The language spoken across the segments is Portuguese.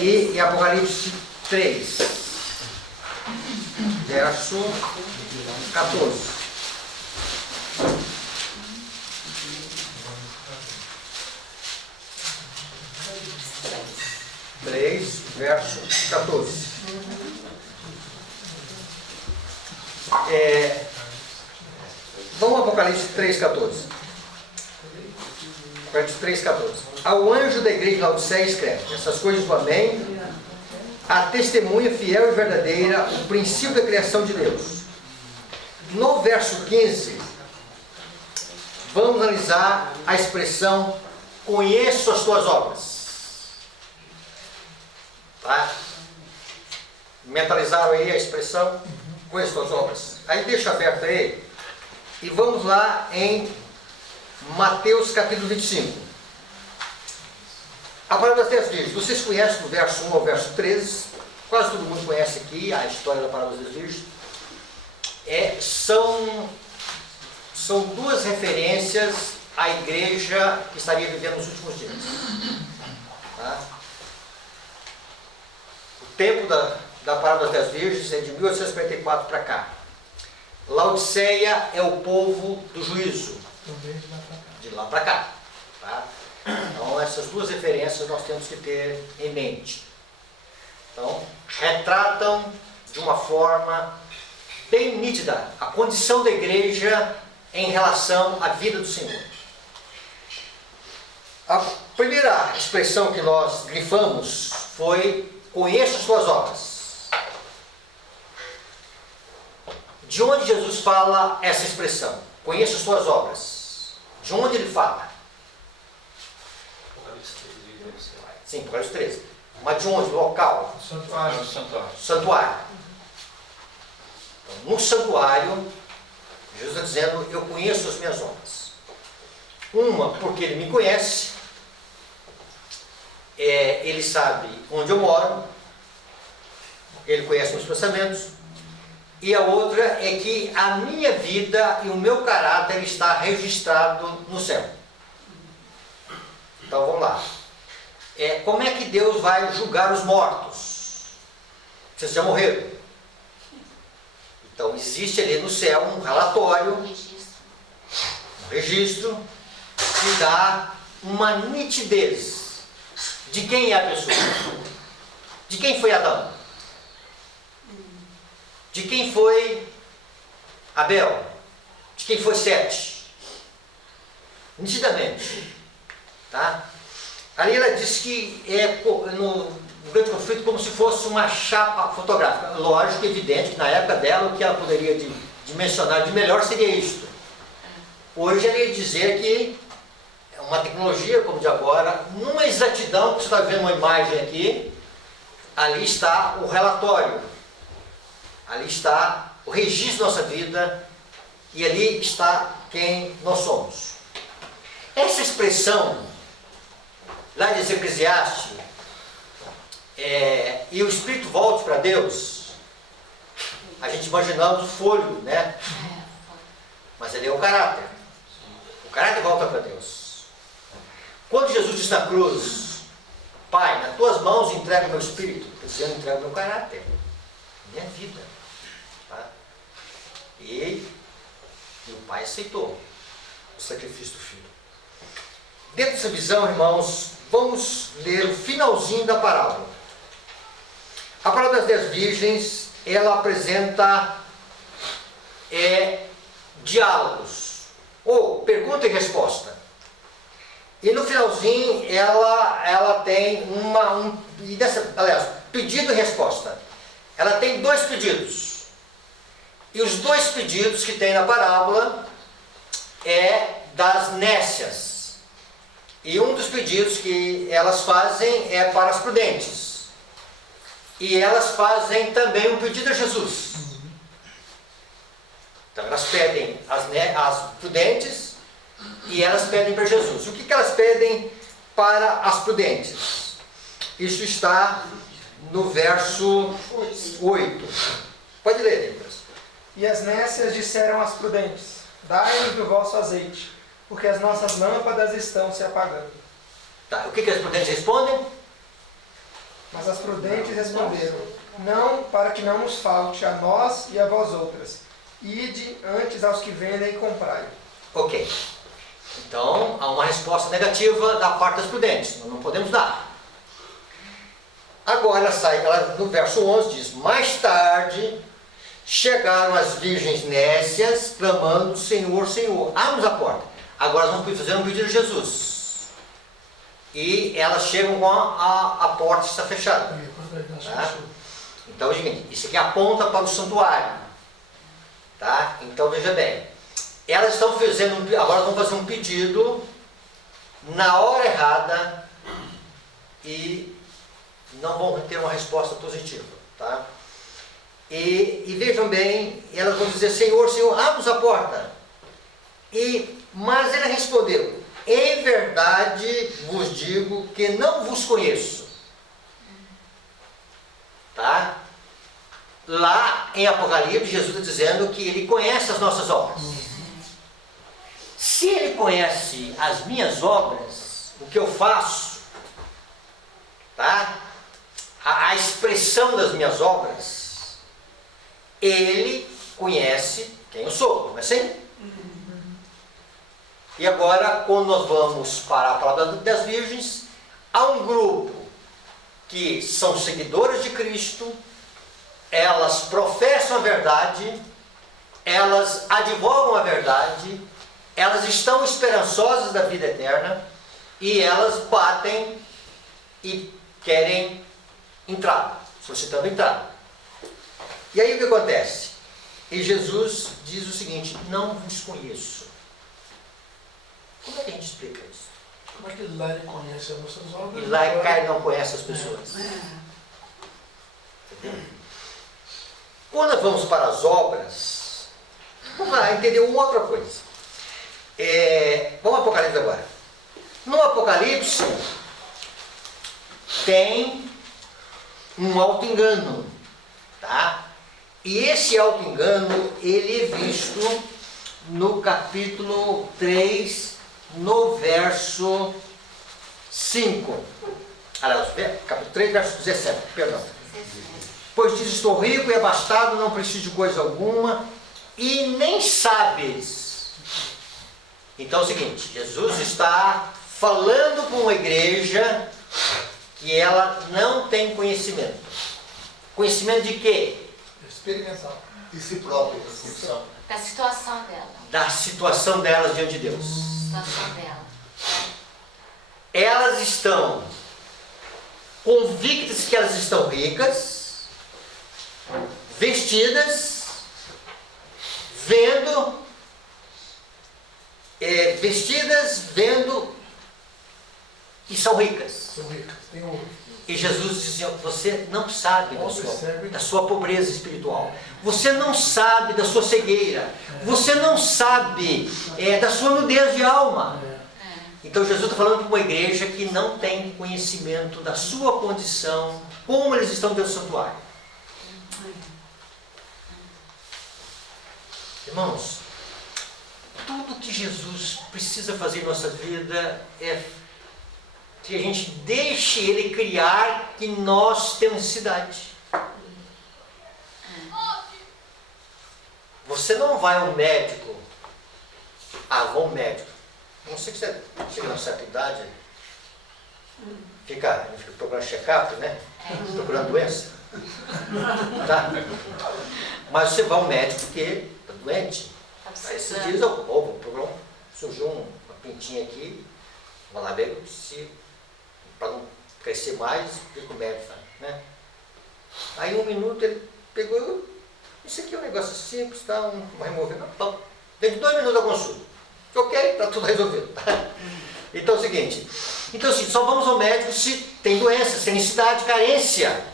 E em Apocalipse 3, verso 14. Verso 14. Vamos ao Apocalipse 3,14. Apocalipse 3,14. Ao anjo da igreja de Laodiceia escreve: essas coisas do Amém, a testemunha fiel e verdadeira, o princípio da criação de Deus. No verso 15, vamos analisar a expressão conheço as tuas obras. Tá? Mentalizaram aí a expressão conheço as tuas obras. Aí deixa aberto aí e vamos lá em Mateus capítulo 25. A parábola das 10 virgens. Vocês conhecem do verso 1 ao verso 13. Quase todo mundo conhece aqui a história da parábola das 10 virgens. São duas referências à igreja que estaria vivendo nos últimos dias. Tá? O tempo da parábola das 10 virgens é de 1854 para cá. Laodiceia é o povo do juízo. De lá para cá. Tá? Então, essas duas referências nós temos que ter em mente. Então, retratam de uma forma bem nítida a condição da igreja em relação à vida do Senhor. A primeira expressão que nós grifamos foi: conheço as tuas obras. De onde Jesus fala essa expressão? Conheço as tuas obras. De onde ele fala? Sim, Apocalipse 13. Mas de onde? Local? Santuário. Santuário. Então, no santuário, Jesus está dizendo: eu conheço as minhas obras. Uma, porque ele me conhece. Ele sabe onde eu moro. Ele conhece meus pensamentos. E a outra é que a minha vida e o meu caráter está registrado no céu. Então vamos lá. Como é que Deus vai julgar os mortos? Vocês já morreram. Então existe ali no céu um relatório, um registro, que dá uma nitidez de quem é a pessoa. De quem foi Adão? De quem foi Abel? De quem foi Sete? Nitidamente. Tá? Ali ela diz que no grande conflito como se fosse uma chapa fotográfica. Lógico, evidente que na época dela o que ela poderia dimensionar de melhor seria isto. Hoje ela ia dizer que é uma tecnologia como de agora, numa exatidão que você está vendo uma imagem aqui, ali está o relatório. Ali está o registro da nossa vida e ali está quem nós somos. Essa expressão, lá de Eclesiastes, e o Espírito volte para Deus, a gente imaginamos o folho, né? Mas ali é o caráter. O caráter volta para Deus. Quando Jesus disse na cruz: Pai, nas tuas mãos entrego o meu espírito, eu entrego o meu caráter, minha vida. E o pai aceitou o sacrifício do filho. Dentro dessa visão, irmãos, vamos ler o finalzinho da parábola. A parábola das 10 virgens, ela apresenta diálogos, ou pergunta e resposta. E no finalzinho, ela tem pedido e resposta. Ela tem dois pedidos. E os dois pedidos que tem na parábola é das nécias. E um dos pedidos que elas fazem é para as prudentes. E elas fazem também um pedido a Jesus. Então elas pedem as prudentes e elas pedem para Jesus. O que elas pedem para as prudentes? Isso está no verso 8. Pode ler, Nicolas. E as nécias disseram às prudentes: dai-nos do vosso azeite, porque as nossas lâmpadas estão se apagando. Tá, o que as prudentes respondem? Mas as prudentes responderam: não, para que não nos falte a nós e a vós outras. Ide antes aos que vendem e comprai. Ok. Então, há uma resposta negativa da parte das prudentes. Nós não podemos dar. Agora, ela no verso 11 diz: mais tarde chegaram as virgens nécias, clamando: Senhor, Senhor, abre-nos a porta. Agora elas vão fazer um pedido a Jesus. E elas chegam com a porta está fechada. Tá? Então, gente, isso aqui aponta para o santuário. Tá? Então, veja bem. Elas estão fazendo, agora vão fazer um pedido na hora errada e não vão ter uma resposta positiva. Tá? E vejam bem, elas vão dizer: Senhor, Senhor, abre-nos a porta. Mas ele respondeu: em verdade vos digo que não vos conheço. Tá? Lá em Apocalipse, Jesus está dizendo que ele conhece as nossas obras. Se ele conhece as minhas obras, o que eu faço, tá? A expressão das minhas obras, ele conhece quem eu sou, não é assim? E agora, quando nós vamos para a palavra das virgens, há um grupo que são seguidores de Cristo, elas professam a verdade, elas advogam a verdade, elas estão esperançosas da vida eterna e elas batem e querem entrada, solicitando entrada. E aí o que acontece? E Jesus diz o seguinte: não vos conheço. Como é que a gente explica isso? Como é que lá ele conhece as nossas obras? E lá ele não conhece as pessoas. Entendeu? Quando nós vamos para as obras, vamos lá entender uma outra coisa. Vamos ao Apocalipse agora. No Apocalipse tem um auto-engano, tá? E esse auto-engano ele é visto no capítulo 3, no verso 5. Aliás, capítulo 3, verso 17, perdão. Pois diz: estou rico e abastado, não preciso de coisa alguma, e nem sabes. Então é o seguinte, Jesus está falando com uma igreja que ela não tem conhecimento. Conhecimento de quê? Experimental. De si próprio, da função. Da situação dela. Da situação delas diante de Deus. Situação dela. Elas estão convictas que elas estão ricas, vestidas, vendo, e são ricas. São ricas, tem ouro. E Jesus dizia: você não sabe da sua pobreza espiritual, você não sabe da sua cegueira, você não sabe da sua nudez de alma. Então Jesus está falando para uma igreja que não tem conhecimento da sua condição, como eles estão dentro do santuário. Irmãos, tudo que Jesus precisa fazer em nossa vida é que a gente deixe Ele criar que nós temos necessidade. Você não vai ao médico. Vou ao médico. Não sei que você chega a uma certa idade, fica procurando check-up, né? Procurando doença. Tá? Mas você vai ao médico porque está doente. Aí esses dias surgiu uma pintinha aqui, vou lá ver se para não crescer mais, fica o médico, né? Aí um minuto ele pegou, isso aqui é um negócio simples, tá? Um remover, não, dentro de 2 minutos da consulta. Ok, está tudo resolvido. Então é o seguinte, só vamos ao médico se tem doença, se tem necessidade, carência.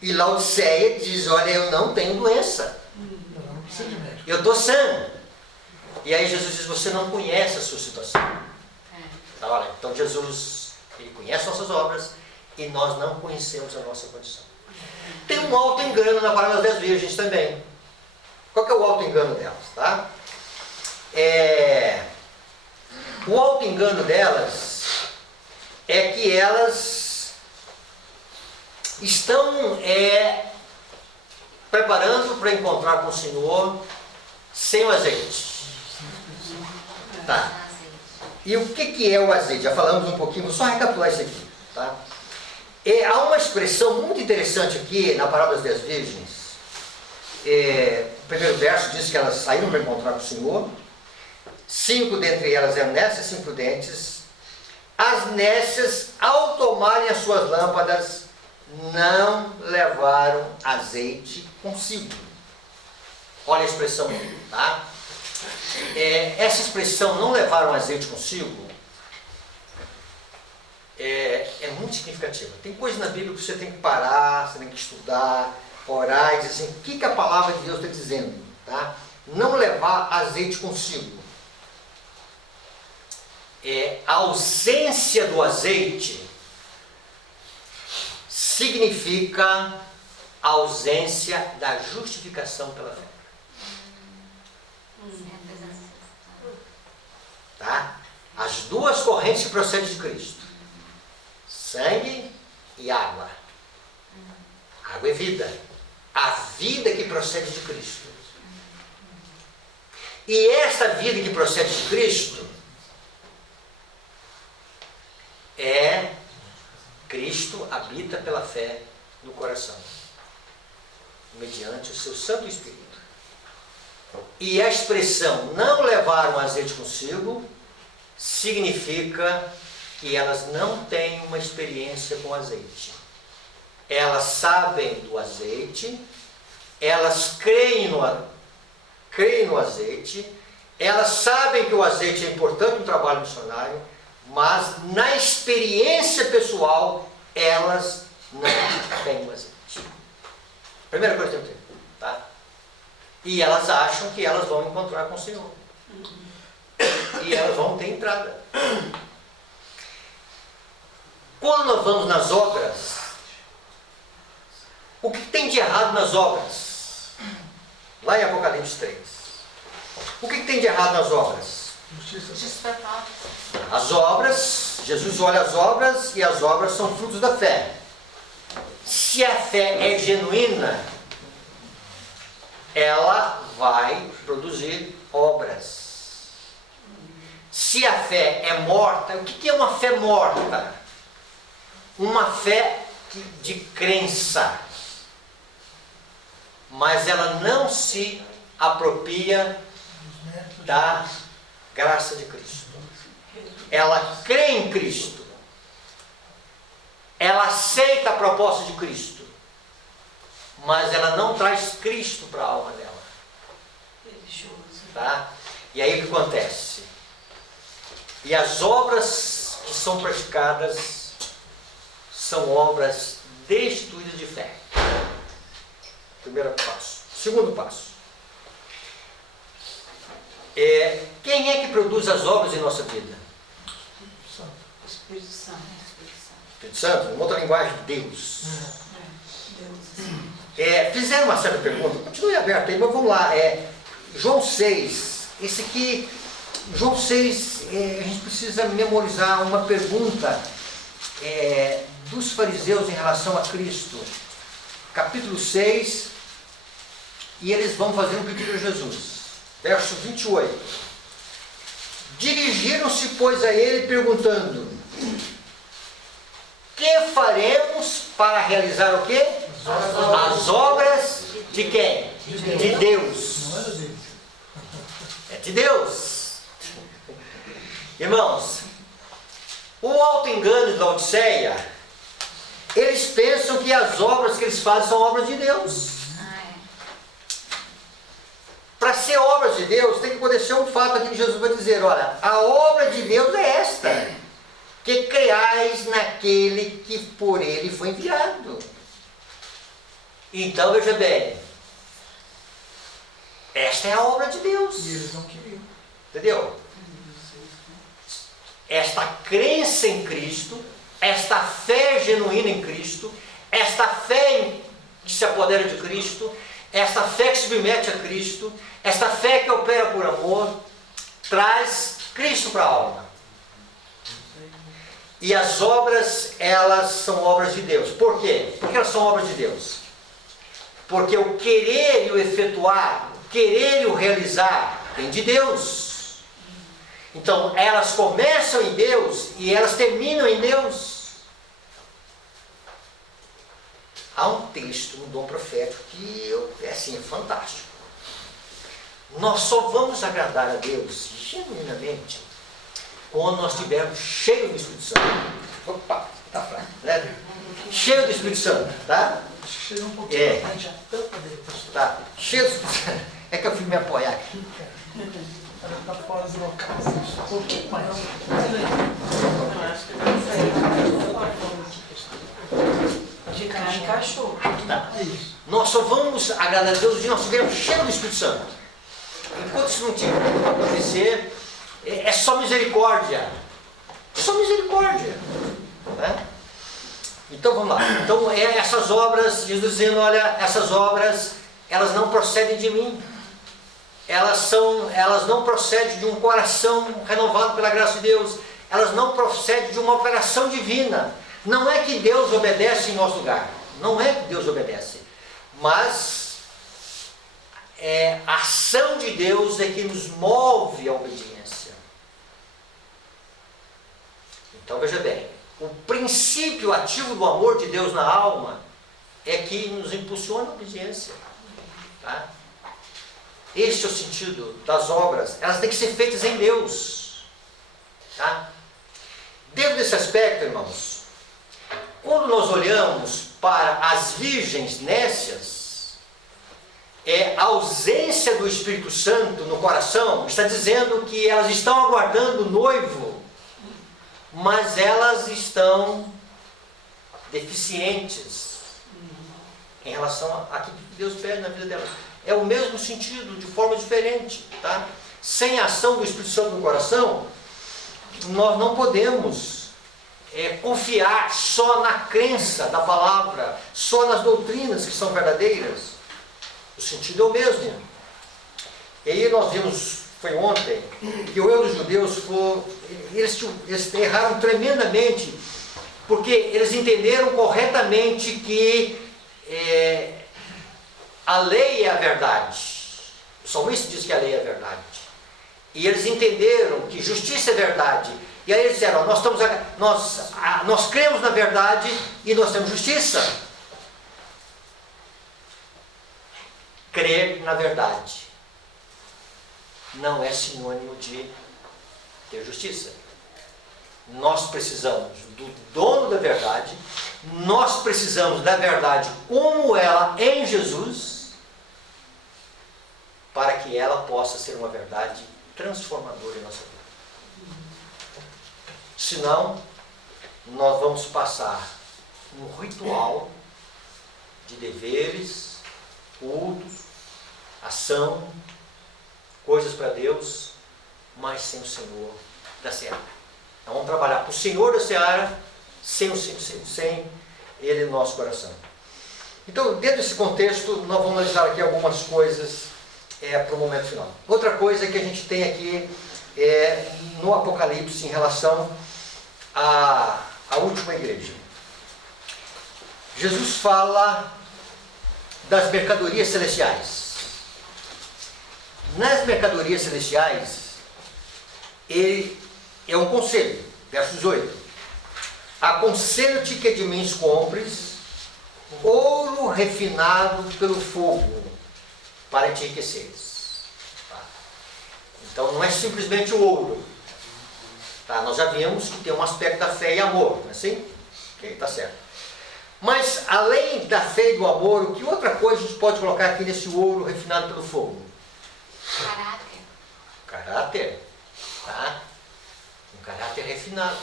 E Laodiceia diz: olha, eu não tenho doença. Não precisa de médico. Eu estou sã. E aí Jesus diz: você não conhece a sua situação. Tá, olha, então Jesus, Ele conhece nossas obras e nós não conhecemos a nossa condição. Tem um auto-engano na palavra das virgens também. Qual que é o auto-engano delas? Tá? O auto-engano delas é que elas estão preparando para encontrar com o Senhor sem o azeite. Tá. E o que é o azeite? Já falamos um pouquinho, vou só recapitular isso aqui. Tá? Há uma expressão muito interessante aqui na parábola das 10 virgens. O primeiro verso diz que elas saíram para encontrar com o Senhor. 5 dentre elas eram nécias, 5 prudentes. As nécias, ao tomarem as suas lâmpadas, não levaram azeite consigo. Olha a expressão aqui, tá? Essa expressão, não levaram azeite consigo, é muito significativa. Tem coisa na Bíblia que você tem que parar, você tem que estudar, orar e dizer assim, o que a palavra de Deus está dizendo, tá? Não levar azeite consigo. A ausência do azeite significa a ausência da justificação pela fé. Tá? As duas correntes que procedem de Cristo: sangue e água. Água é vida. A vida que procede de Cristo. E essa vida que procede de Cristo Cristo habita pela fé no coração, mediante o seu Santo Espírito. E a expressão não levaram azeite consigo significa que elas não têm uma experiência com azeite. Elas sabem do azeite, elas creem no azeite, elas sabem que o azeite é importante no trabalho missionário, mas na experiência pessoal elas não têm o azeite. Primeira coisa que eu tenho, tá? E elas acham que elas vão encontrar com o Senhor. E elas vão ter entrada. Quando nós vamos nas obras, o que tem de errado nas obras? Lá em Apocalipse 3. O que tem de errado nas obras? Justiça. As obras, Jesus olha as obras e as obras são frutos da fé. Se a fé é genuína, ela vai produzir obras. Se a fé é morta, o que é uma fé morta? Uma fé de crença, mas ela não se apropria da graça de Cristo. Ela crê em Cristo, ela aceita a proposta de Cristo, mas ela não traz Cristo para a alma dela. Tá? E aí o que acontece? E as obras que são praticadas são obras destituídas de fé. Primeiro passo. Segundo passo. Quem é que produz as obras em nossa vida? Espírito Santo. Espírito Santo, em outra linguagem, Deus. Fizeram uma certa pergunta, continue aberto aí, mas vamos lá. João 6, esse aqui, João 6, a gente precisa memorizar uma pergunta dos fariseus em relação a Cristo. Capítulo 6, e eles vão fazer um pedido a Jesus. Verso 28. Dirigiram-se, pois, a ele, perguntando: que faremos para realizar o quê? As obras de quem? De Deus. Não era deles. É de Deus. Irmãos, o auto-engano da Odisseia, eles pensam que as obras que eles fazem são obras de Deus. Para ser obras de Deus, tem que acontecer um fato aqui que Jesus vai dizer: olha, a obra de Deus é esta, que creais naquele que por ele foi enviado. Então, veja bem, esta é a obra de Deus. E eles não queriam. Entendeu? Esta crença em Cristo, esta fé genuína em Cristo, esta fé que se apodera de Cristo, esta fé que se submete a Cristo, esta fé que opera por amor, traz Cristo para a alma. E as obras, elas são obras de Deus. Por quê? Por que elas são obras de Deus? Porque o querer e o efetuar, o querer e o realizar, vem de Deus. Então, elas começam em Deus e elas terminam em Deus. Há um texto, um dom profético, que é assim, fantástico. Nós só vamos agradar a Deus genuinamente quando nós estivermos cheios do Espírito Santo. Opa, tá fraco, né? Cheio do Espírito Santo, tá? Acho que chega um pouquinho pra frente a tampa dele, pastor. Tá, cheio do Espírito Santo. É que eu fui me apoiar aqui. Tá fora do local, assim, um pouquinho mais. Encaixou. É isso. Nós só vamos agradar a Deus se nós estivermos cheios do Espírito Santo. Enquanto isso não tiver para acontecer, é só misericórdia. É só misericórdia. Né? Então vamos lá. Então essas obras, Jesus dizendo, olha, essas obras, elas não procedem de mim. Elas não procedem de um coração renovado pela graça de Deus. Elas não procedem de uma operação divina. Não é que Deus obedece em nosso lugar. Não é que Deus obedece. Mas a ação de Deus é que nos move à obediência. Então veja bem, o princípio ativo do amor de Deus na alma é que nos impulsiona a obediência. Tá? Este é o sentido das obras. Elas têm que ser feitas em Deus. Tá? Dentro desse aspecto, irmãos, quando nós olhamos para as virgens nécias, a ausência do Espírito Santo no coração está dizendo que elas estão aguardando o noivo, mas elas estão deficientes em relação àquilo que Deus pede na vida delas. É o mesmo sentido, de forma diferente. Tá? Sem a ação do Espírito Santo no coração, nós não podemos confiar só na crença da palavra, só nas doutrinas que são verdadeiras. O sentido é o mesmo. E aí nós vimos, foi ontem, que o erro dos judeus eles erraram tremendamente, porque eles entenderam corretamente que a lei é a verdade. O salmista diz que a lei é a verdade. E eles entenderam que justiça é verdade. E aí eles disseram, nós cremos na verdade e nós temos justiça. Crer na verdade não é sinônimo de ter justiça. Nós precisamos do dono da verdade, nós precisamos da verdade como ela em Jesus, para que ela possa ser uma verdade transformadora em nossa vida. Senão, nós vamos passar um ritual de deveres, cultos, ação, coisas para Deus, mas sem o Senhor da Seara. Nós vamos trabalhar para o Senhor da Seara, sem Ele no nosso coração. Então, dentro desse contexto, nós vamos analisar aqui algumas coisas para o momento final. Outra coisa que a gente tem aqui no Apocalipse em relação à última igreja. Jesus fala das mercadorias celestiais. Nas mercadorias celestiais, ele é um conselho, verso 18. Aconselho-te que de mim compres ouro refinado pelo fogo, para te enriqueceres. Tá? Então não é simplesmente o ouro. Tá? Nós já vimos que tem um aspecto da fé e amor, não é assim? Ok, está certo. Mas além da fé e do amor, o que outra coisa a gente pode colocar aqui nesse ouro refinado pelo fogo? Caráter. Caráter. Tá? Um caráter refinado.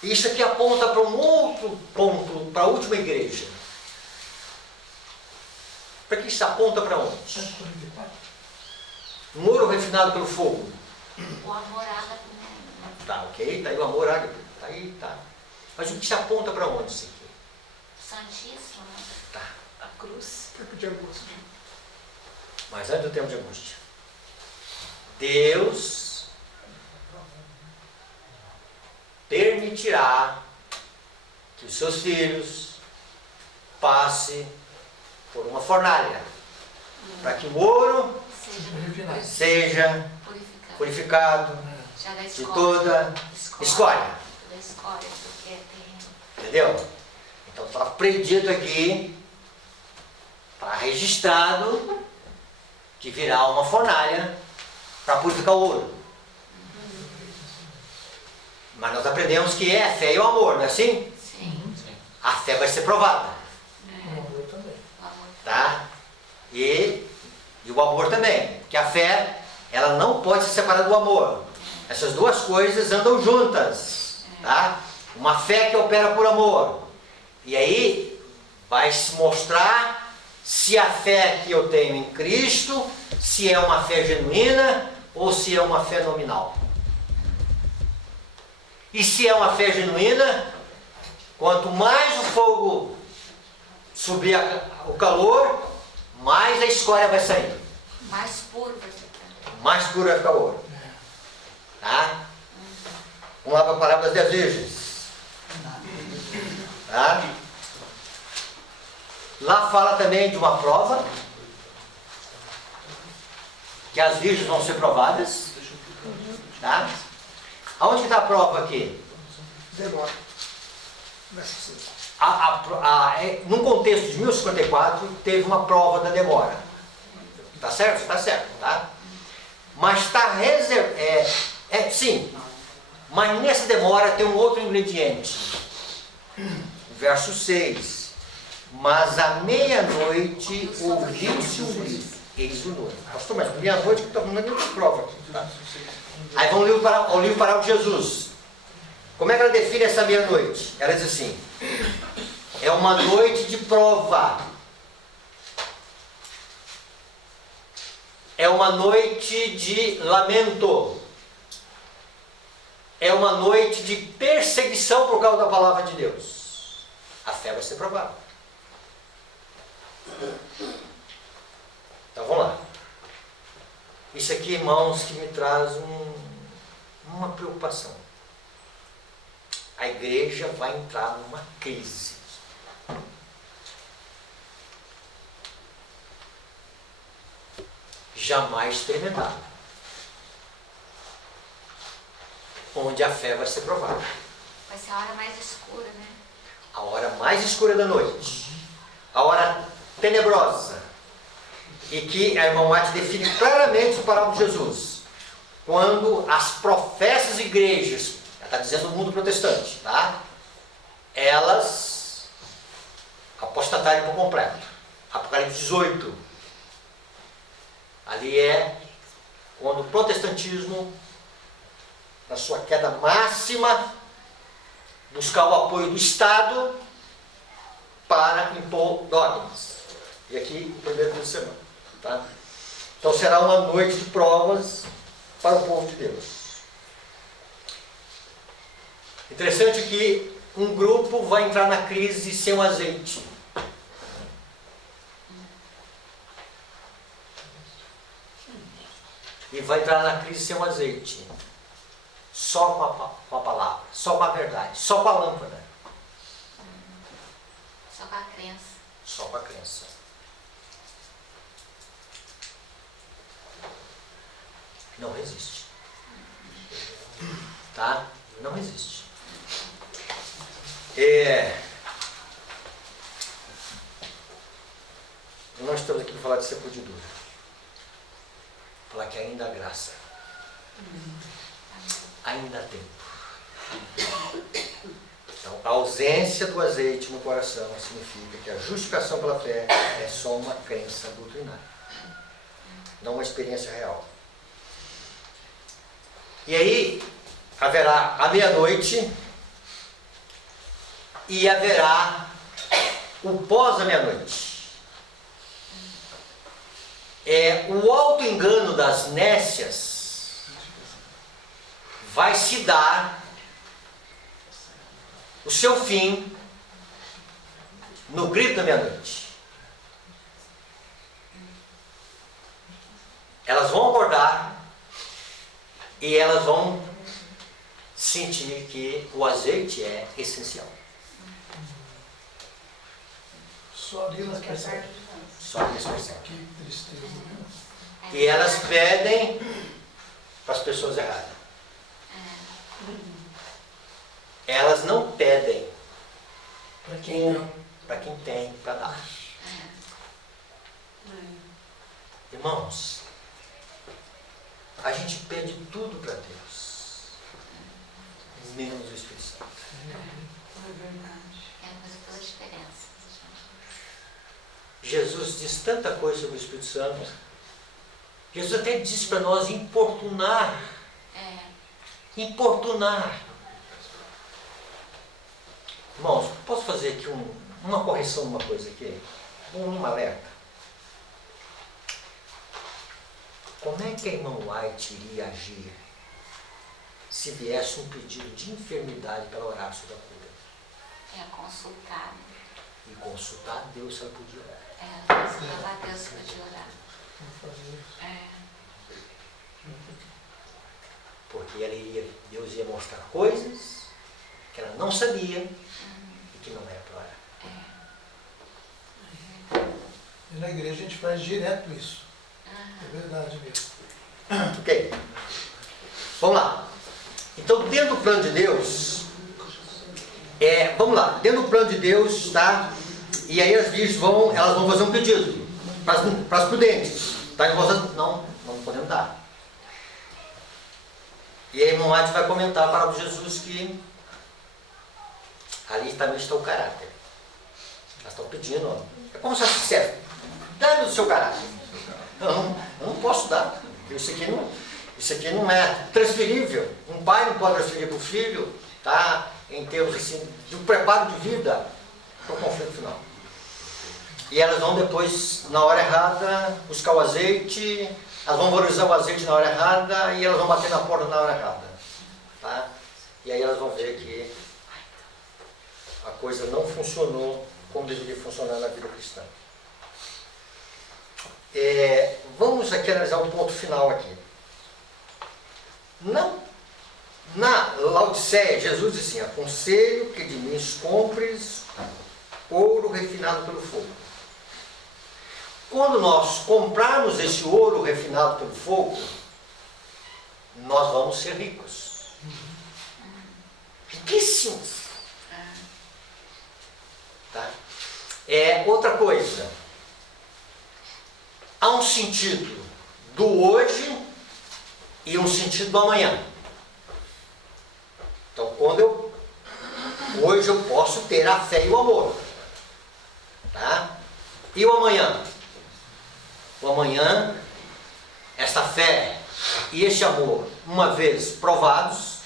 Isso aqui aponta para um outro ponto, para a última igreja. Para que isso aponta para onde? Um ouro refinado pelo fogo. O amor ágape. Tá, ok? Está aí o amor ágape. Está aí, tá. Mas o que se aponta para onde isso aqui? Santíssimo. Tá. A cruz. Tempo de angústia. Mas antes do tempo de angústia. Deus permitirá que os seus filhos passem por uma fornalha, para que o ouro Seja seja purificado. purificado Já da de escória. toda escória. Da escória, porque é terreno. Entendeu? Então está predito aqui, está registrado que virá uma fornalha para purificar o ouro. Mas nós aprendemos que é a fé e o amor, não é assim? Sim. A fé vai ser provada, O amor também. O amor. tá? E o amor também, porque a fé, ela não pode ser separada do amor. Essas duas coisas andam juntas, tá? Uma fé que opera por amor. E aí vai se mostrar se a fé que eu tenho em Cristo, se é uma fé genuína ou se é uma fé nominal. E se é uma fé genuína, quanto mais o fogo subir o calor, mais a escória vai sair. Mais puro vai ficar. Mais puro vai ficar o ouro. Tá? Vamos lá para a parábola das 10 virgens. Tá? Lá fala também de uma prova, que as virgens vão ser provadas. Tá? Aonde está a prova aqui? Demora. Verso 5. Num contexto de 1054, teve uma prova da demora. Tá certo? Tá certo, tá? Mas está reservado. Sim. Mas nessa demora tem um outro ingrediente. Verso 6. Mas à meia-noite ouviu-se um grito. Eis o noivo. Pastor, mas meia-noite que está falando de prova aqui, tá? Aí vamos ao livro Parábola de Jesus. Como é que ela define essa meia-noite? Ela diz assim: é uma noite de prova. É uma noite de lamento. É uma noite de perseguição por causa da palavra de Deus. A fé vai ser provada. Então vamos lá. Isso aqui, irmãos, que me traz uma preocupação. A igreja vai entrar numa crise. Jamais experimentada. Onde a fé vai ser provada. Vai ser a hora mais escura, né? A hora mais escura da noite. A hora tenebrosa. E que a irmã Mate define claramente o parábola de Jesus. Quando as professas igrejas, ela está dizendo o mundo protestante, tá? Elas apostatarem por completo. Apocalipse 18. Ali é quando o protestantismo, na sua queda máxima, buscar o apoio do Estado para impor dogmas. E aqui, o primeiro fim de semana. Tá? Então será uma noite de provas para o povo de Deus. Interessante que um grupo vai entrar na crise sem o azeite. E vai entrar na crise sem o azeite. Só com a palavra, só com a verdade, só com a lâmpada. Só com a crença. Só com a crença. Não resiste. Tá? Não resiste. Nós estamos aqui para falar de sepultura. Falar que ainda há graça. Ainda há tempo. Então, a ausência do azeite no coração significa que a justificação pela fé é só uma crença doutrinária. Não uma experiência real. E aí, haverá a meia-noite e haverá o pós a meia-noite. O auto-engano das nécias vai se dar o seu fim no grito da meia-noite. Elas vão acordar e elas vão sentir que o azeite é essencial. Só ali elas percebem. Só nesse percebe. Que tristeza, né? E elas pedem para as pessoas erradas. Elas não pedem Para quem não. para quem tem para dar. Irmãos, a gente pede tudo para Deus, menos o Espírito Santo. É a coisa pela diferença. Jesus diz tanta coisa sobre o Espírito Santo. Jesus até diz para nós importunar. Importunar. Irmãos, posso fazer aqui uma correção, uma coisa aqui? Um alerta. Como é que a irmã White iria agir se viesse um pedido de enfermidade para ela orar sobre a cura? É consultar. E consultar a Deus se ela podia orar. Falar a Deus podia orar. Vou fazer isso. Porque Deus ia mostrar coisas que ela não sabia e que não era para orar. E na igreja a gente faz direto isso. É verdade mesmo. Ok. Vamos lá. Então, dentro do plano de Deus, vamos lá, dentro do plano de Deus, tá? E aí as virgens elas vão fazer um pedido para as prudentes, tá? E nós não podemos dar. E aí a irmã White vai comentar a palavra de Jesus que ali também está o caráter. Elas estão pedindo, ó. É como se fosse certo. Dá-me o seu caráter. Eu não posso dar. Isso aqui não é transferível. Um pai não pode transferir para o filho, tá? Em termos assim, de um preparo de vida para o conflito final. E elas vão depois, na hora errada, buscar o azeite, elas vão valorizar o azeite na hora errada e elas vão bater na porta na hora errada. Tá? E aí elas vão ver que a coisa não funcionou como deveria funcionar na vida cristã. Vamos aqui analisar um ponto final aqui. Na Laodiceia, Jesus disse assim: aconselho que de mim compres ouro refinado pelo fogo. Quando nós comprarmos esse ouro refinado pelo fogo, nós vamos ser ricos. Riquíssimos. Tá? Outra coisa. Há um sentido do hoje e um sentido do amanhã. Então, hoje eu posso ter a fé e o amor. Tá? E o amanhã? O amanhã, esta fé e este amor, uma vez provados,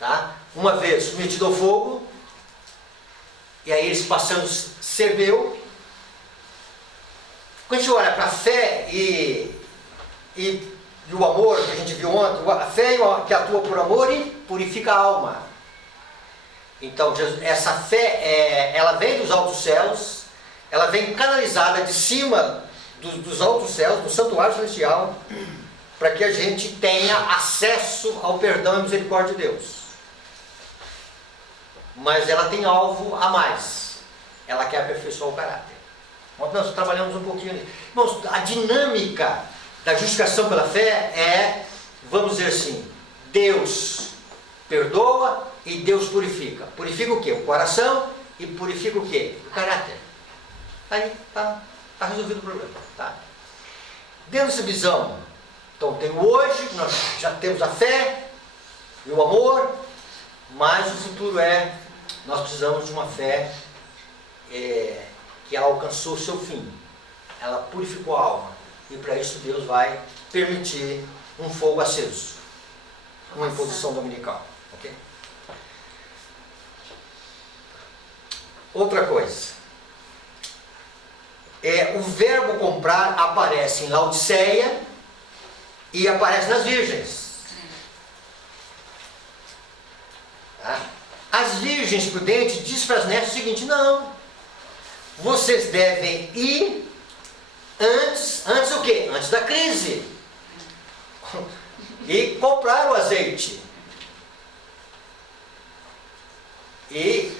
tá? Uma vez submetido ao fogo, e aí eles passando a ser meu. Quando a gente olha para a fé e o amor que a gente viu ontem, a fé que atua por amor e purifica a alma. Então, essa fé, ela vem dos altos céus, ela vem canalizada de cima dos altos céus, do santuário celestial, para que a gente tenha acesso ao perdão e misericórdia de Deus. Mas ela tem alvo a mais. Ela quer aperfeiçoar o caráter. Ontem nós trabalhamos um pouquinho nisso. Irmãos, a dinâmica da justificação pela fé vamos dizer assim, Deus perdoa e Deus purifica. Purifica o quê? O coração e purifica o quê? O caráter. Aí está resolvido o problema. Tá? Dentro dessa visão, então tem o hoje, nós já temos a fé e o amor, mas o futuro nós precisamos de uma fé que ela alcançou o seu fim. Ela purificou a alma. E para isso Deus vai permitir um fogo aceso. Uma imposição dominical. Okay? Outra coisa. O verbo comprar aparece em Laodiceia e aparece nas virgens. Tá? As virgens prudentes dizem para as netas o seguinte: não, vocês devem ir antes o quê? Antes da crise. E comprar o azeite. e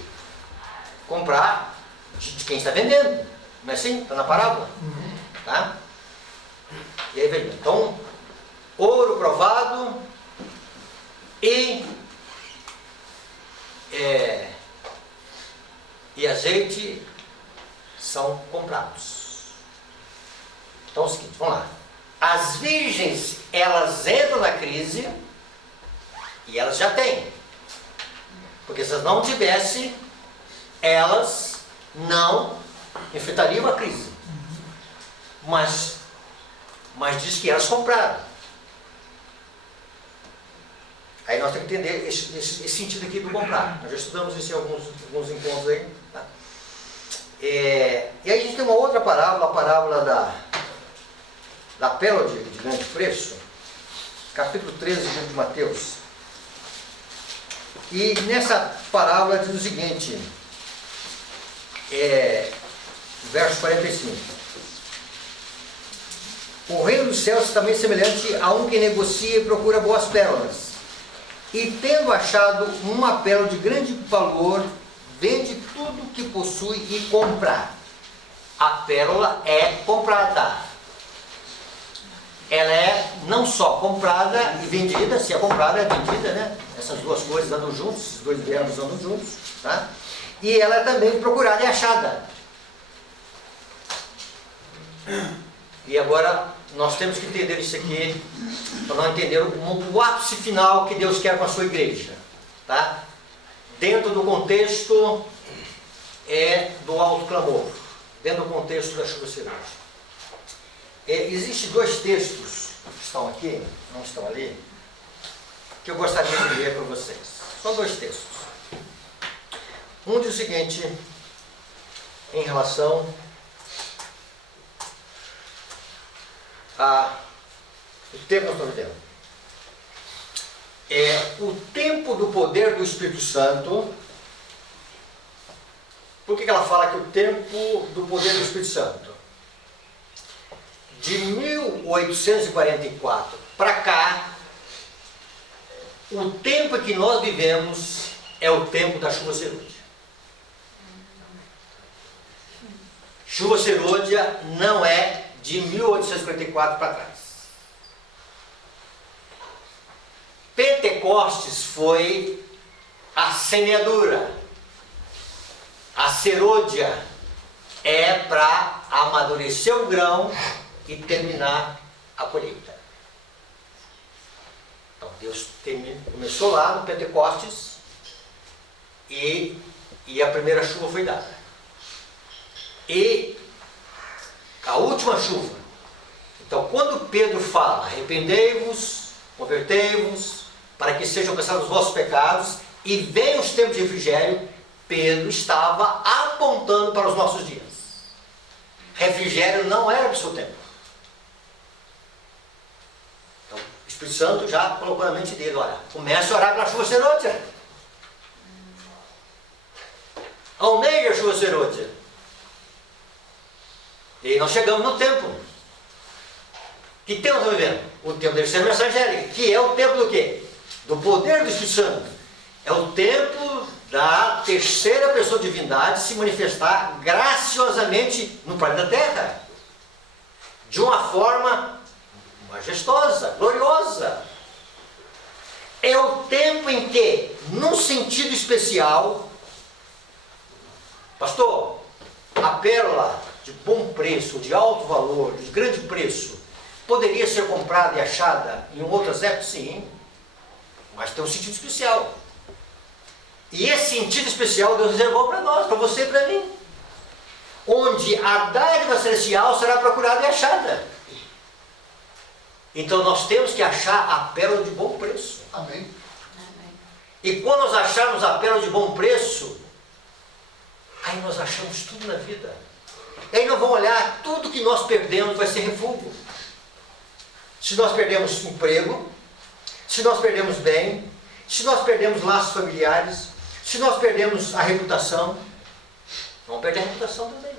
comprar de quem está vendendo. Não é assim? Está na parábola. Tá? E aí veja, então, ouro provado e azeite são comprados. Então é o seguinte, vamos lá. As virgens, elas entram na crise e elas já têm. Porque se elas não tivessem, elas não enfrentariam a crise. Mas diz que elas compraram. Aí nós temos que entender esse sentido aqui do comprar. Nós já estudamos isso em alguns encontros aí. Tá? E aí a gente tem uma outra parábola, a parábola da pérola de grande preço, capítulo 13 do livro de Mateus. E nessa parábola diz o seguinte, verso 45. O reino dos céus é também semelhante a um que negocia e procura boas pérolas. E tendo achado uma pérola de grande valor, vende tudo que possui e compra. A pérola é comprada. Ela é não só comprada e vendida, se é comprada é vendida, né? Essas duas coisas andam juntos, esses dois verbos andam juntos, tá? E ela é também procurada e achada. E agora nós temos que entender isso aqui, para nós entender o ápice final que Deus quer com a sua igreja. Tá? Dentro do contexto do alto clamor, dentro do contexto da chuva serôdia. Existem dois textos que estão aqui, não estão ali, que eu gostaria de ler para vocês. São dois textos. Um diz o seguinte, em relação o tempo que nós estamos vivendo. O tempo do poder do Espírito Santo. Por que ela fala que o tempo do poder do Espírito Santo? De 1844 para cá, o tempo que nós vivemos é o tempo da chuva serôdia. Chuva serôdia não é de 1844 para trás. Pentecostes foi a semeadura. A serôdia é para amadurecer o grão e terminar a colheita. Então Deus começou lá no Pentecostes e a primeira chuva foi dada. E a última chuva. Então, quando Pedro fala, arrependei-vos, convertei-vos, para que sejam alcançados os vossos pecados, e venham os tempos de refrigério, Pedro estava apontando para os nossos dias. Refrigério não era do seu tempo. Então, o Espírito Santo já colocou na mente dele, olha, comece a orar pela chuva serôdia. Almeja a chuva serôdia. E nós chegamos no tempo. Que tempo estamos vivendo? O tempo da terceira mensagéria, que é o tempo do quê? Do poder do Espírito Santo. É o tempo da terceira pessoa de divindade se manifestar graciosamente no planeta Terra. De uma forma majestosa, gloriosa. É o tempo em que, num sentido especial, pastor, a pérola de bom preço, de alto valor, de grande preço, poderia ser comprada e achada em outras épocas? Sim, mas tem um sentido especial. E esse sentido especial Deus reservou para nós, para você e para mim. Onde a dádiva celestial será procurada e achada. Então nós temos que achar a pérola de bom preço. Amém. E quando nós acharmos a pérola de bom preço, aí nós achamos tudo na vida. E aí nós vamos olhar, tudo que nós perdemos vai ser refúgio. Se nós perdemos emprego, se nós perdemos bem, se nós perdemos laços familiares, se nós perdemos a reputação, vamos perder a reputação também.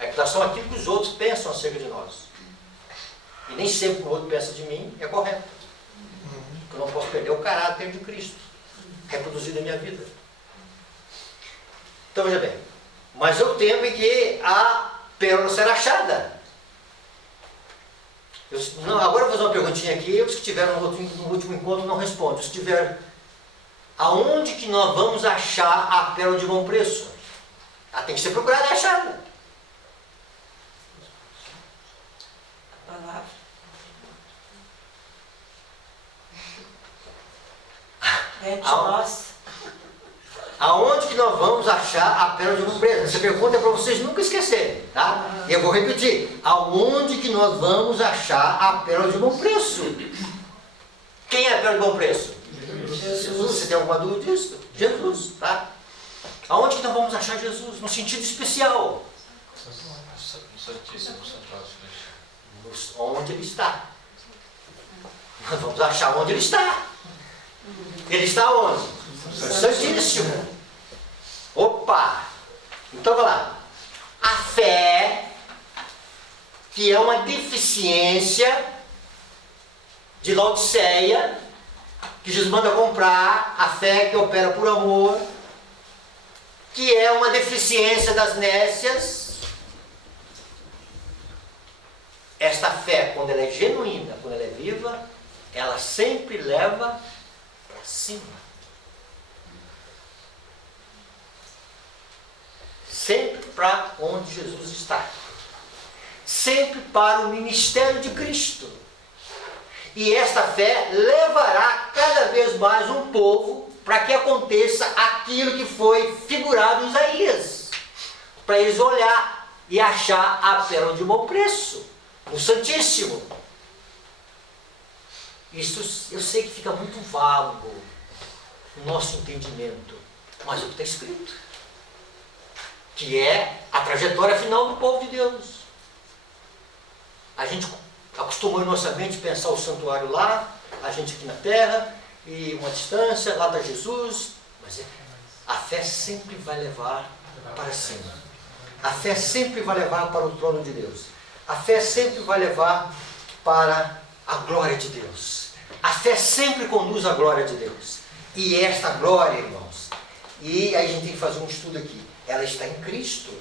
A reputação é aquilo que os outros pensam acerca de nós. E nem sempre o que o outro pensa de mim é correto. Eu não posso perder o caráter de Cristo reproduzido na minha vida. Então veja bem, mas é o tempo em que a pérola será achada. Agora eu vou fazer uma perguntinha aqui, os que estiveram no último encontro não respondem. Os que tiveram, aonde que nós vamos achar a pérola de bom preço? Ela tem que ser procurada e achada. A palavra. Entre nós. Aonde que nós vamos achar a pérola de bom preço? Essa pergunta é para vocês nunca esquecerem, tá? E eu vou repetir. Aonde que nós vamos achar a pérola de bom preço? Quem é a pérola de bom preço? Jesus. Você tem alguma dúvida disso? Jesus, tá? Aonde que nós vamos achar Jesus? No sentido especial. No Santíssimo Santuário Celestial. Onde ele está. Nós vamos achar onde ele está. Ele está onde? No Santíssimo. Opa! Então vai lá. A fé, que é uma deficiência de Laodiceia, que Jesus manda comprar, a fé que opera por amor, que é uma deficiência das nécias. Esta fé, quando ela é genuína, quando ela é viva, ela sempre leva para cima. Sempre para onde Jesus está. Sempre para o ministério de Cristo. E esta fé levará cada vez mais um povo para que aconteça aquilo que foi figurado em Isaías. Para eles olhar e achar a pérola de bom preço, o Santíssimo. Isso eu sei que fica muito vago no nosso entendimento, mas é o que está escrito. Que é a trajetória final do povo de Deus. A gente acostumou em nossa mente pensar o santuário lá, a gente aqui na terra, e uma distância, lá está Jesus, mas a fé sempre vai levar para cima. A fé sempre vai levar para o trono de Deus. A fé sempre vai levar para a glória de Deus. A fé sempre conduz à glória de Deus. E esta glória, irmãos, e aí a gente tem que fazer um estudo aqui, ela está em Cristo.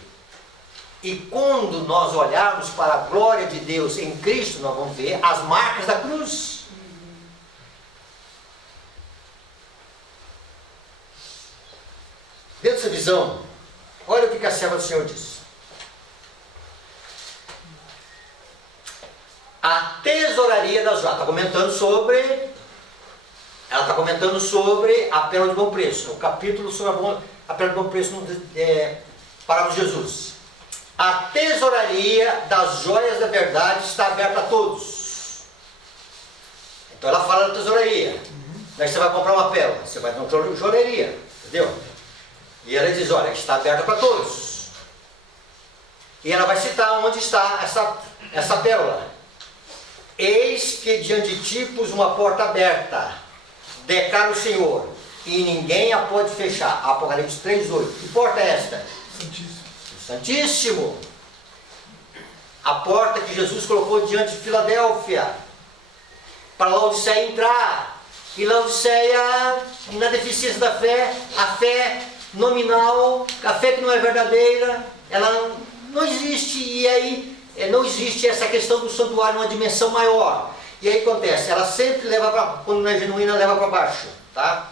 E quando nós olharmos para a glória de Deus em Cristo, nós vamos ver as marcas da cruz. Dentro dessa visão, olha o que a serva do Senhor diz. A tesouraria das joias. Está comentando sobre. Ela está comentando sobre a pérola de bom preço. O capítulo sobre a pérola de bom preço no parábola de Jesus. A tesouraria das joias da verdade está aberta a todos. Então ela fala da tesouraria. Daí você vai comprar uma pérola, você vai ter uma joalheria, entendeu? E ela diz, olha, está aberta para todos. E ela vai citar onde está essa pérola. Eis que diante de ti pus uma porta aberta, declara o Senhor, e ninguém a pode fechar. Apocalipse 3:8. Que porta é esta? Santíssimo. Santíssimo. A porta que Jesus colocou diante de Filadélfia, para Laodiceia entrar. E Laodiceia, na deficiência da fé, a fé nominal, a fé que não é verdadeira, ela não existe. E aí não existe essa questão do santuário numa dimensão maior. E aí acontece, ela sempre leva para, quando não é genuína, leva para baixo, tá?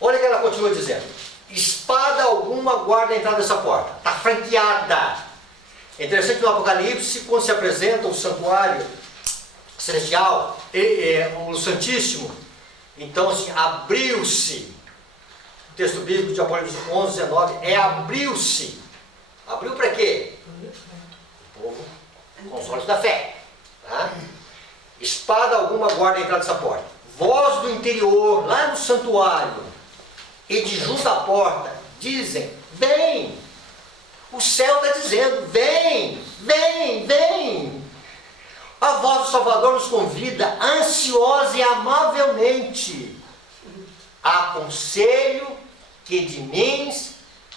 Olha o que ela continua dizendo. Espada alguma guarda a entrada dessa porta. Está franqueada. É interessante que no Apocalipse, quando se apresenta o santuário celestial, o Santíssimo, então assim, abriu-se. O texto bíblico de Apocalipse 11:19 é abriu-se. Abriu para quê? O povo com os olhos da fé. Tá? Espada alguma guarda a entrada dessa porta. Voz do interior, lá no santuário, e de junto à porta, dizem, vem. O céu está dizendo, vem, vem, vem. A voz do Salvador nos convida, ansiosa e amavelmente. Aconselho que de mim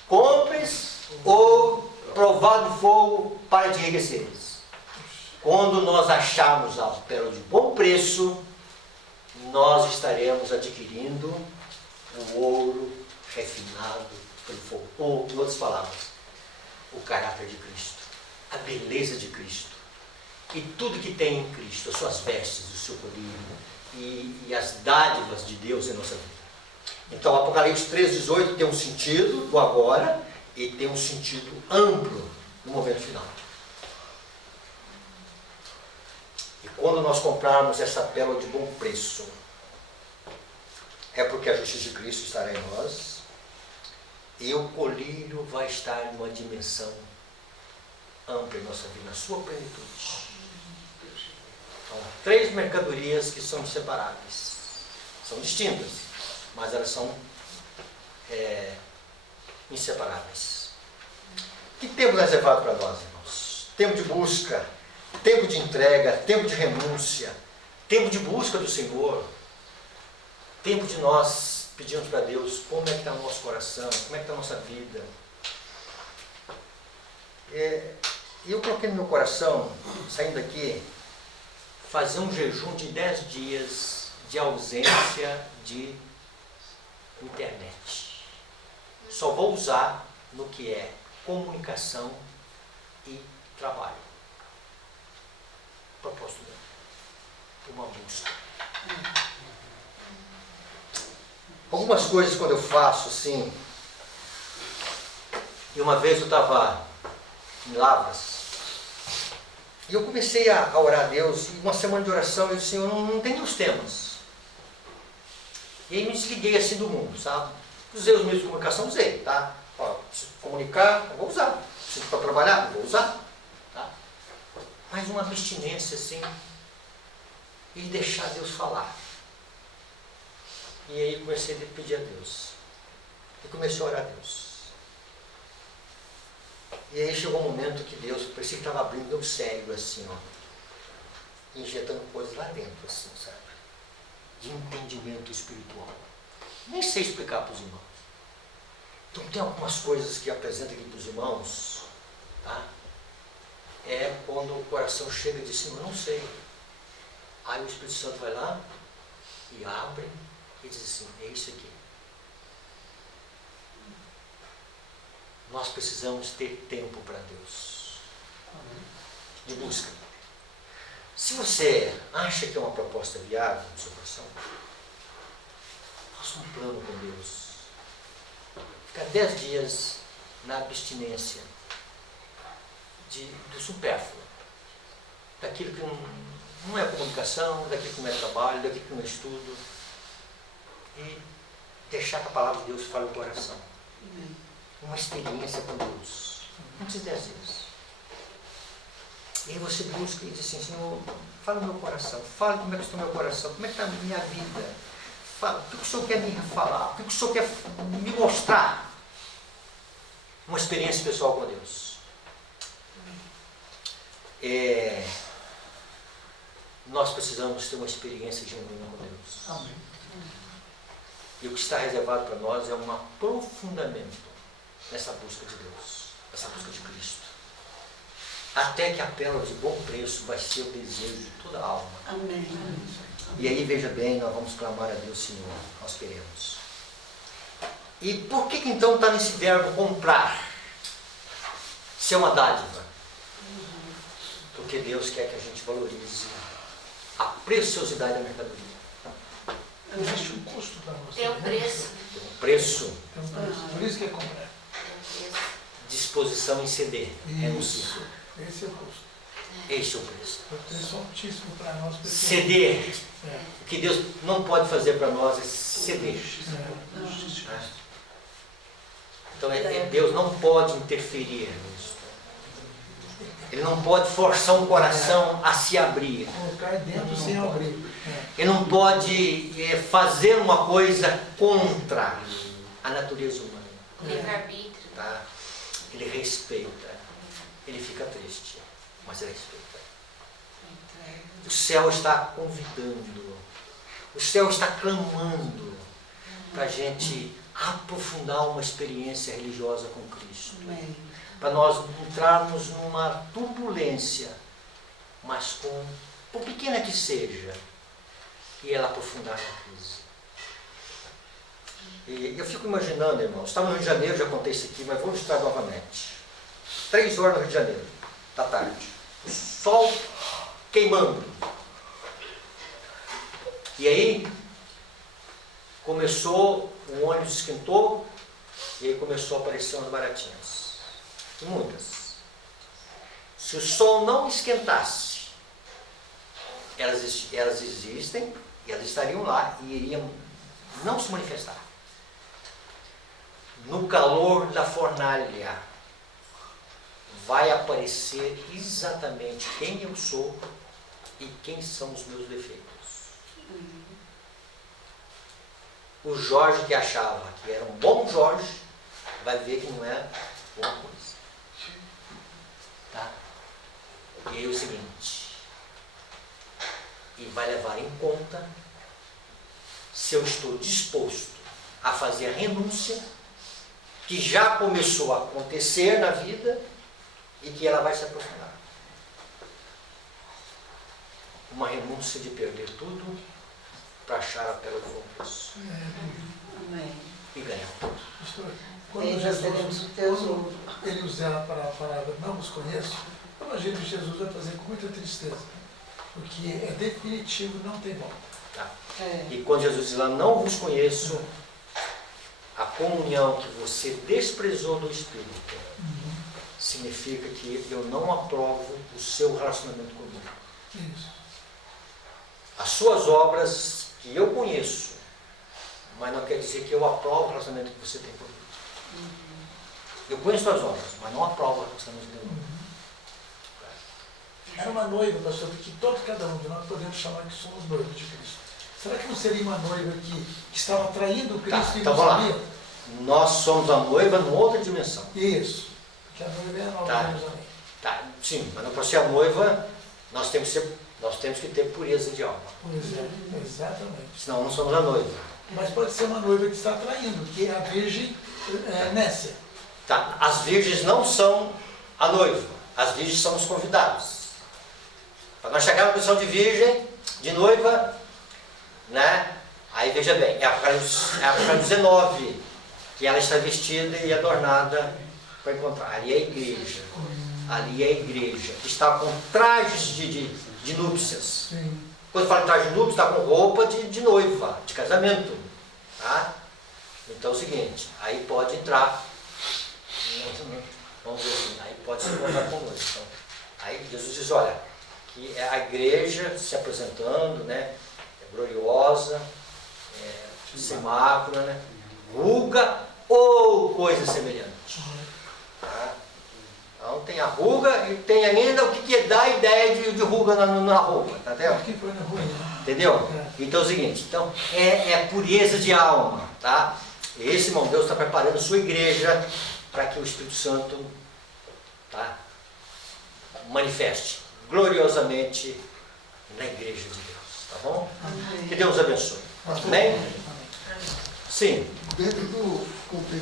compres ou provado no fogo para te enriqueceres. Quando nós acharmos a pérola de bom preço, nós estaremos adquirindo o ouro refinado pelo fogo. Ou, em outras palavras, o caráter de Cristo, a beleza de Cristo. E tudo que tem em Cristo, as suas vestes, o seu colírio e as dádivas de Deus em nossa vida. Então, Apocalipse 3,18 tem um sentido do agora e tem um sentido amplo no momento final. E quando nós comprarmos essa pérola de bom preço, é porque a justiça de Cristo estará em nós e o colírio vai estar numa dimensão ampla em nossa vida, na sua plenitude. Então, 3 mercadorias que são inseparáveis. São distintas, mas elas são inseparáveis. Que tempo reservado para nós, irmãos? Tempo de busca, tempo de entrega, tempo de renúncia, tempo de busca do Senhor, tempo de nós pedirmos para Deus como é que está o nosso coração, como é que está a nossa vida. Eu coloquei no meu coração, saindo daqui, fazer um jejum de 10 dias de ausência de internet. Só vou usar no que é comunicação e trabalho. Propósito meu. Uma busca. Algumas coisas quando eu faço assim, e uma vez eu estava em Lavras, e eu comecei a orar a Deus, e uma semana de oração, eu disse, Senhor, não tem os temas. E aí me desliguei assim do mundo, sabe? Usei os meios de comunicação, usei, tá? Ó, preciso comunicar, eu vou usar. Preciso para trabalhar, eu vou usar. Tá? Mas uma abstinência assim, e deixar Deus falar. E aí comecei a pedir a Deus. E comecei a orar a Deus. E aí chegou um momento que Deus, parecia que estava abrindo meu cérebro assim, ó. Injetando coisas lá dentro, assim, sabe? De entendimento espiritual. Nem sei explicar para os irmãos. Então tem algumas coisas que apresenta aqui para os irmãos, tá? É quando o coração chega e diz assim, eu não sei. Aí o Espírito Santo vai lá e abre e diz assim, é isso aqui. Nós precisamos ter tempo para Deus. De busca. Se você acha que é uma proposta viável no seu coração, faça um plano com Deus. Ficar 10 dias na abstinência do supérfluo. Daquilo que não é comunicação, daquilo que não é trabalho, daquilo que não é estudo. E deixar que a palavra de Deus fale o coração. Uma experiência com Deus. Não precisa 10 dias. E aí você busca e diz assim, Senhor, fala no meu coração, fala como é que está o meu coração, como é que está a minha vida. Fala, o que o Senhor quer me falar, o que o Senhor quer me mostrar. Uma experiência pessoal com Deus. Nós precisamos ter uma experiência genuína com Deus. Amém. E o que está reservado para nós é um aprofundamento nessa busca de Deus, nessa busca de Cristo. Até que a pérola de bom preço vai ser o desejo de toda a alma. Amém. E aí, veja bem, nós vamos clamar a Deus, Senhor, nós queremos. E por que então está nesse verbo comprar? Ser uma dádiva. Porque Deus quer que a gente valorize a preciosidade da mercadoria. Existe um custo para você. Tem um preço. Tem um preço, Tem um preço. Por isso que é comprar. Tem um preço. disposição em ceder. Isso. Esse é o custo. Esse é o preço. O preço altíssimo para nós. Pessoas. Ceder. É. O que Deus não pode fazer para nós é ceder. É. Então Deus não pode interferir nisso. Ele não pode forçar um coração a se abrir. Colocar dentro sem abrir. Ele não pode fazer uma coisa contra a natureza humana. Livre-arbítrio. Tá? Ele respeita. Ele fica triste, mas ele respeita. O céu está convidando. O céu está clamando para a gente aprofundar uma experiência religiosa com Cristo. Para nós entrarmos numa turbulência, mas por pequena que seja, e ela aprofundar na crise. E eu fico imaginando, irmãos, estava no Rio de Janeiro, já contei isso aqui, mas vou registrar novamente. 3 horas no Rio de Janeiro, da tarde. O sol queimando. E aí, o ônibus esquentou, e aí começou a aparecer umas baratinhas. E muitas. Se o sol não esquentasse, elas existem, e elas estariam lá e iriam não se manifestar. No calor da fornalha, vai aparecer exatamente quem eu sou e quem são os meus defeitos. O Jorge que achava que era um bom Jorge, vai ver que não é boa coisa. Tá? E aí o seguinte, e vai levar em conta se eu estou disposto a fazer a renúncia que já começou a acontecer na vida e que ela vai se aprofundar. Uma renúncia de perder tudo para achar a pérola do concurso Amém. e ganhar tudo. Pastor, E quando nós teremos o tesouro. ele usar a palavra não os conheço, eu imagino que Jesus vai fazer com muita tristeza, porque é definitivo, não tem volta. Tá? É. E quando Jesus diz lá, não vos conheço, a comunhão que você desprezou do Espírito significa que eu não aprovo o seu relacionamento comigo. Isso. As suas obras que eu conheço, mas não quer dizer que eu aprovo o relacionamento que você tem comigo. Eu conheço as obras, mas não aprovo o relacionamento comigo. Era uma noiva, pastor, porque cada um de nós podemos chamar que somos noivos de Cristo. Será que não seria uma noiva que estava traindo Cristo e então não vamos lá. sabia? Nós somos a noiva numa outra dimensão. Isso. Porque a noiva é a nova Tá. Jerusalém. Tá, sim, mas para ser a noiva, nós temos que ter pureza de alma. Pois é, exatamente. Senão não somos a noiva. Mas pode ser uma noiva que está traindo, que é a virgem nécia. Tá, as virgens não são a noiva, as virgens são os convidados. Para nós chegar na posição de virgem, de noiva, né? Aí veja bem, é Apocalipse 19, que ela está vestida e adornada para encontrar. Ali é a igreja. Ali é a igreja, que está com trajes de núpcias. Sim. Quando fala em traje de núpcias, está com roupa de noiva, de casamento. Tá? Então é o seguinte, aí pode entrar, vamos dizer assim, aí pode se encontrar com nós. Então, aí Jesus diz, olha, que é a igreja se apresentando, né, é gloriosa, sem mácula, né, ruga ou coisa semelhante. Tá? Então tem a ruga e tem ainda o que dá a ideia de ruga na roupa, tá entendendo? Que foi na ruim, né? Entendeu? Então é o seguinte, então, é pureza de alma, tá? Esse irmão Deus está preparando sua igreja para que o Espírito Santo, tá, manifeste gloriosamente na igreja de Deus, tá bom? Amém. Que Deus abençoe. Pastor? Amém? Amém. Sim. Dentro do contexto